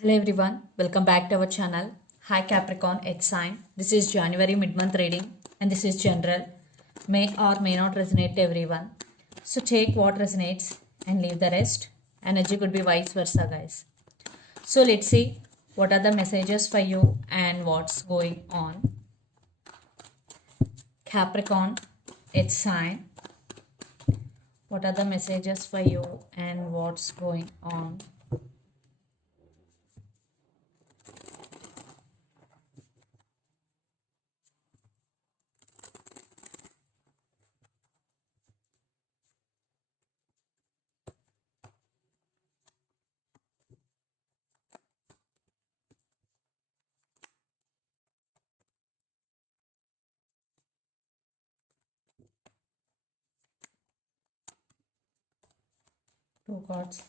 Hello everyone, welcome back to our channel. Hi Capricorn, Earth sign. This is January mid-month reading and this is general. May or may not resonate to everyone. So take what resonates and leave the rest. Energy could be vice versa, guys. So let's see what are the messages for you and what's going on. Capricorn, Earth sign. What are the messages for you and what's going on? Two cards.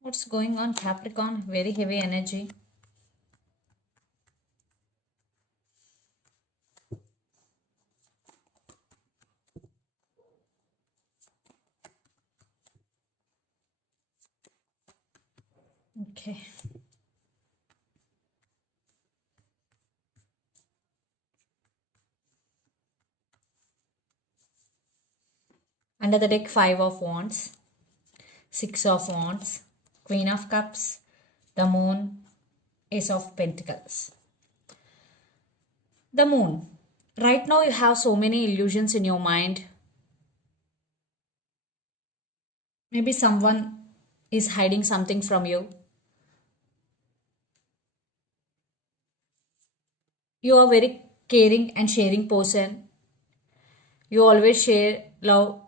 What's going on, Capricorn? Very heavy energy. Okay. Under the deck, 5 of Wands, 6 of Wands, Queen of Cups, the Moon, Ace of Pentacles. The Moon. Right now you have so many illusions in your mind. Maybe someone is hiding something from you. You are very caring and sharing person. You always share love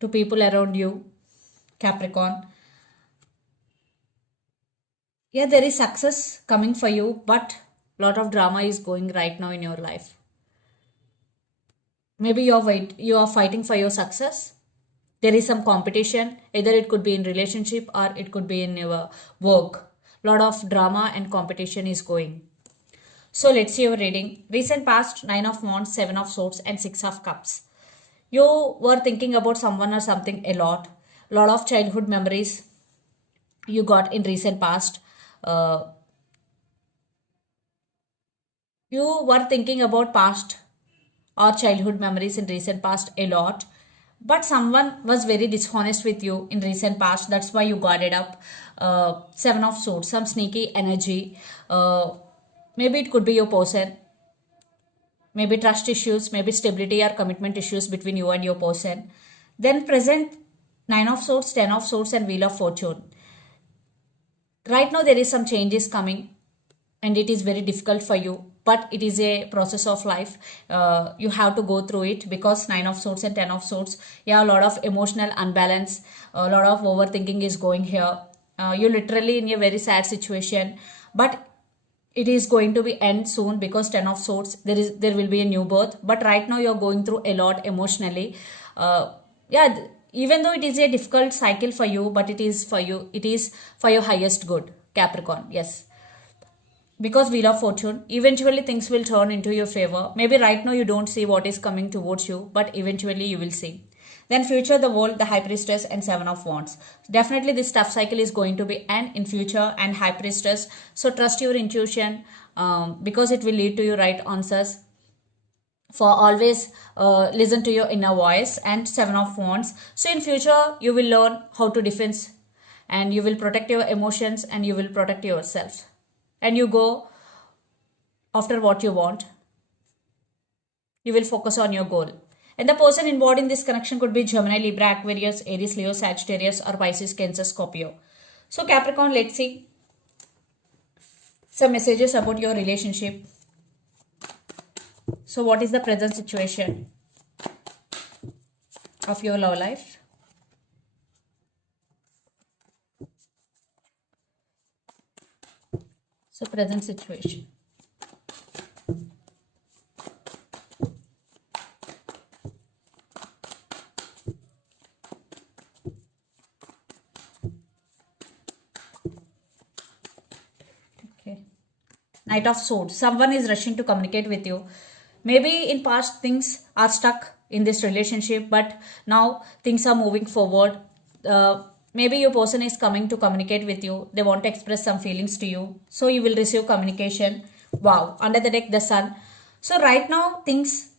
to people around you, Capricorn. Yeah, there is success coming for you, but lot of drama is going right now in your life. Maybe you are fighting for your success. There is some competition, either it could be in relationship or it could be in your work. Lot of drama and competition is going. So let's see your reading. Recent past, 9 of Wands, 7 of Swords and 6 of Cups. You were thinking about someone or something a lot. Lot of childhood memories you got in recent past. You were thinking about past or childhood memories in recent past a lot, but someone was very dishonest with you in recent past. That's why you guarded up. 7 of Swords, some sneaky energy. Maybe it could be your person, maybe trust issues, maybe stability or commitment issues between you and your person. Then present, 9 of Swords, 10 of Swords and Wheel of Fortune. Right now there is some changes coming and it is very difficult for you, but it is a process of life. You have to go through it because 9 of Swords and 10 of Swords, yeah, a lot of emotional unbalance, a lot of overthinking is going here. You're literally in a very sad situation, but it is going to be end soon because 10 of Swords, there will be a new birth, but right now you're going through a lot emotionally. Yeah, even though it is a difficult cycle for you, but it is for you, it is for your highest good, Capricorn. Yes, because Wheel of Fortune, eventually things will turn into your favor. Maybe right now you don't see what is coming towards you, but eventually you will see. Then future, the world, the High Priestess and 7 of Wands. Definitely this tough cycle is going to be end in future and High Priestess. So trust your intuition because it will lead to your right answers. For always listen to your inner voice and 7 of Wands. So in future you will learn how to defend and you will protect your emotions and you will protect yourself. And you go after what you want. You will focus on your goal. And the person involved in this connection could be Gemini, Libra, Aquarius, Aries, Leo, Sagittarius, or Pisces, Cancer, Scorpio. So Capricorn, let's see some messages about your relationship. So what is the present situation of your love life? So present situation. Okay. Knight of Swords. Someone is rushing to communicate with you. Maybe in past things are stuck in this relationship, but now things are moving forward. Maybe your person is coming to communicate with you. They want to express some feelings to you, so you will receive communication. Wow, under the deck, the sun. So right now things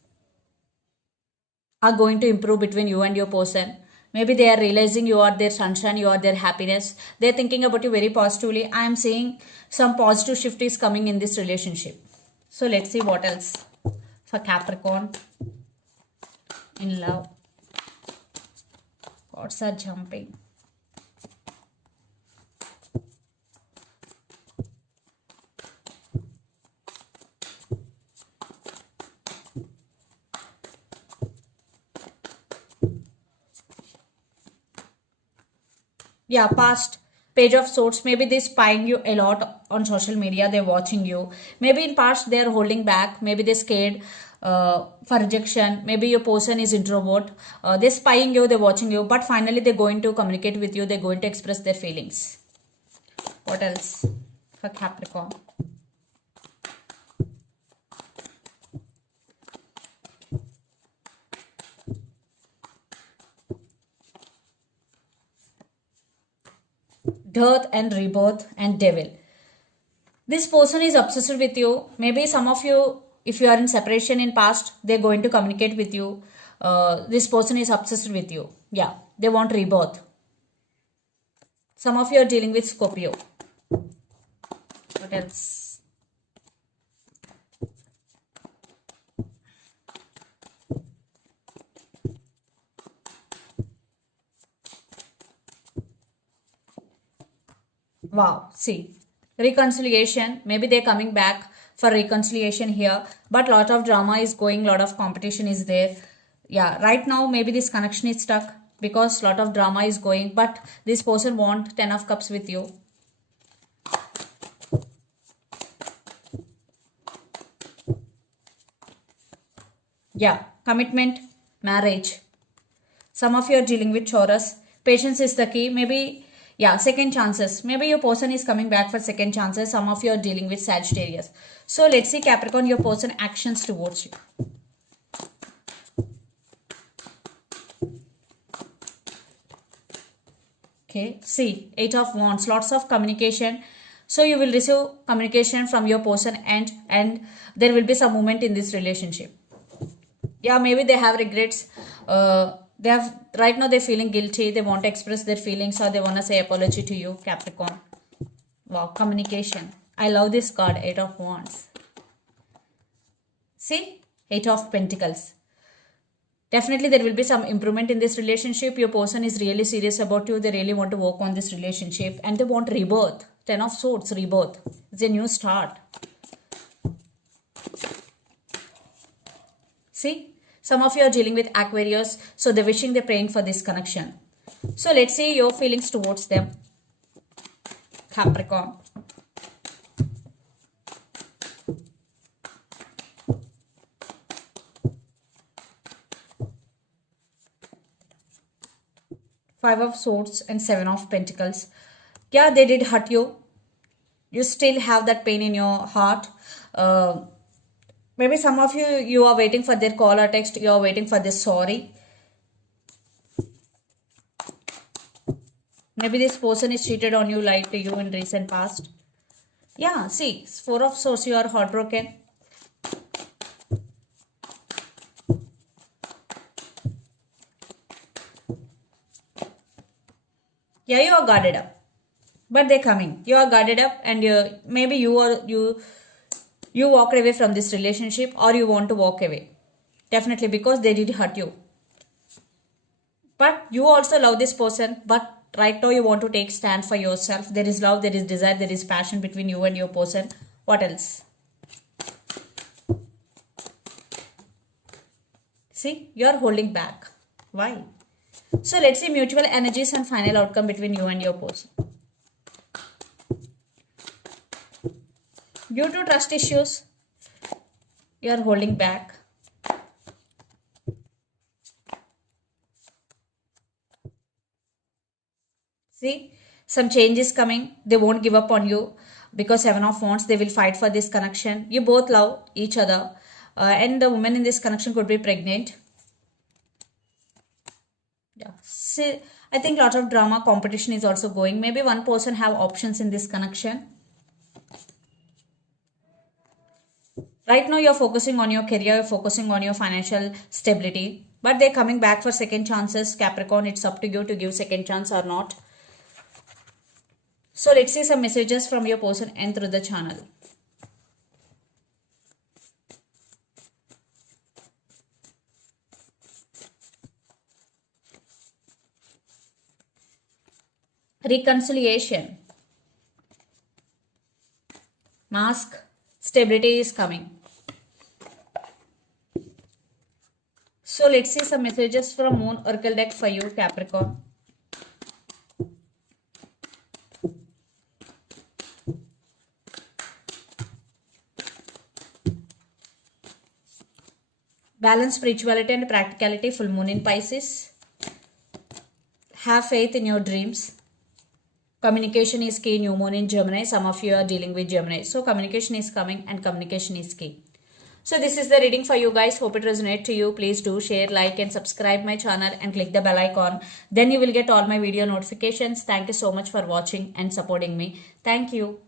are going to improve between you and your person. Maybe they are realizing you are their sunshine, you are their happiness. They're thinking about you very positively. I am seeing some positive shift is coming in this relationship. So let's see what else for Capricorn in love. Gods are jumping. Yeah, past. Page of Swords. Maybe they spying you a lot on social media. They're watching you. Maybe in past they're holding back. Maybe they're scared for rejection. Maybe your person is introvert. They're spying you. They're watching you. But finally they're going to communicate with you. They're going to express their feelings. What else for Capricorn? Death and rebirth and devil. This person is obsessed with you. Maybe some of you, if you are in separation in past, they're going to communicate with you. This person is obsessed with you. Yeah, they want rebirth. Some of you are dealing with Scorpio. What else? Wow, see, reconciliation. Maybe they're coming back for reconciliation here, but lot of drama is going, lot of competition is there. Yeah, right now maybe this connection is stuck because lot of drama is going, but this person want 10 of cups with you. Yeah, commitment, marriage. Some of you are dealing with Taurus. Patience is the key. Maybe, yeah, second chances. Maybe your person is coming back for second chances. Some of you are dealing with Sagittarius. So let's see, Capricorn, your person actions towards you. Okay, see, 8 of Wands, lots of communication. So you will receive communication from your person and there will be some movement in this relationship. Yeah, maybe they have regrets. They have right now they're feeling guilty. They want to express their feelings or they want to say apology to you, Capricorn. Wow, communication. I love this card, 8 of Wands. See, 8 of Pentacles. Definitely there will be some improvement in this relationship. Your person is really serious about you. They really want to work on this relationship and they want rebirth. 10 of Swords, rebirth. It's a new start. See, some of you are dealing with Aquarius, so they're wishing, they're praying for this connection. So let's see your feelings towards them, Capricorn. Five of Swords and 7 of Pentacles. Yeah, they did hurt you. You still have that pain in your heart. Maybe some of you are waiting for their call or text. You are waiting for this sorry. Maybe this person is cheated on you, lied to you in recent past. Yeah, see, 4 of Swords, you are heartbroken. Yeah, you are guarded up. But they're coming. You are guarded up and maybe you walk away from this relationship or you want to walk away. Definitely because they did hurt you. But you also love this person. But right now you want to take stand for yourself. There is love, there is desire, there is passion between you and your person. What else? See, you are holding back. Why? So let's see mutual energies and final outcome between you and your person. Due to trust issues, you are holding back. See, some changes coming. They won't give up on you because 7 of Wands, they will fight for this connection. You both love each other and the woman in this connection could be pregnant. Yeah. See, I think lot of drama competition is also going. Maybe one person have options in this connection. Right now you're focusing on your career, you're focusing on your financial stability, but they're coming back for second chances. Capricorn, it's up to you to give second chance or not. So let's see some messages from your person and through the channel. Reconciliation. Mask. Stability is coming. So let's see some messages from Moon Oracle deck for you, Capricorn. Balance spirituality and practicality, full moon in Pisces. Have faith in your dreams. Communication is key, new moon in Gemini. Some of you are dealing with Gemini. So communication is coming and communication is key. So this is the reading for you guys. Hope it resonates to you. Please do share, like and subscribe my channel and click the bell icon. Then you will get all my video notifications. Thank you so much for watching and supporting me. Thank you.